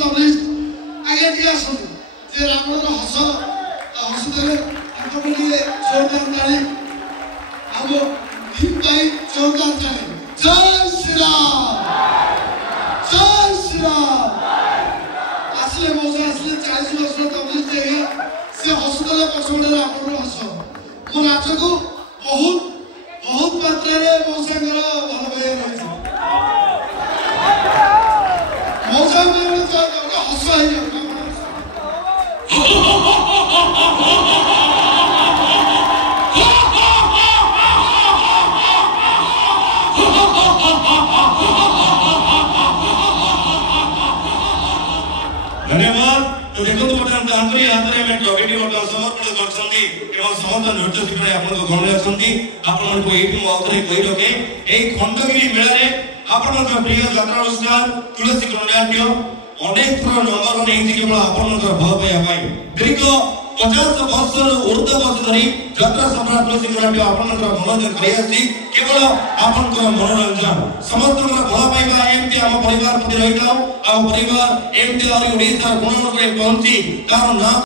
तबलिस्ट आगे टिके आसନ୍ତୁ जे रावण हस हसुदले ताको लिए जोरदार ताली अब भीम भाई जोरदार ताली जय श्री राम असले मौजा असले 40 वर्ष तबलिस्ट देखे से हसुदले पछोड़े रावण हस मो नाच को बहुत बहुत मात्रा रे मौजांगर भल भय रही मौजा में हस है धन्यवाद। तो देखो बर्तमान आंतरी हातरे में ट्रॉफी बर्तमान समर्पण करछंती एवं समस्त नृत्य शिक्षण आपन को गण आछंती आपन को एठी मौतरे कहि रखे एई खंडगिरी मेला रे आपन को प्रिय यात्रा अनुष्ठान तुलसी गणनाट्य अनेक थर नंबर नहीं केवल आपन को भल पाया पाई दीर्घ 50 वर्ष ऊर्ध्व वर्ष धरी यात्रा सम्राट तुलसी गणनाट्य आपन को मनोरंजन करि आसी केवल आपन को मनोरंजन समस्त को भल पाइबा एमती हम परिवार प्रति रहिताओ आ परिवार एमती और ओडिसा गुण रे पहुंची तार नाम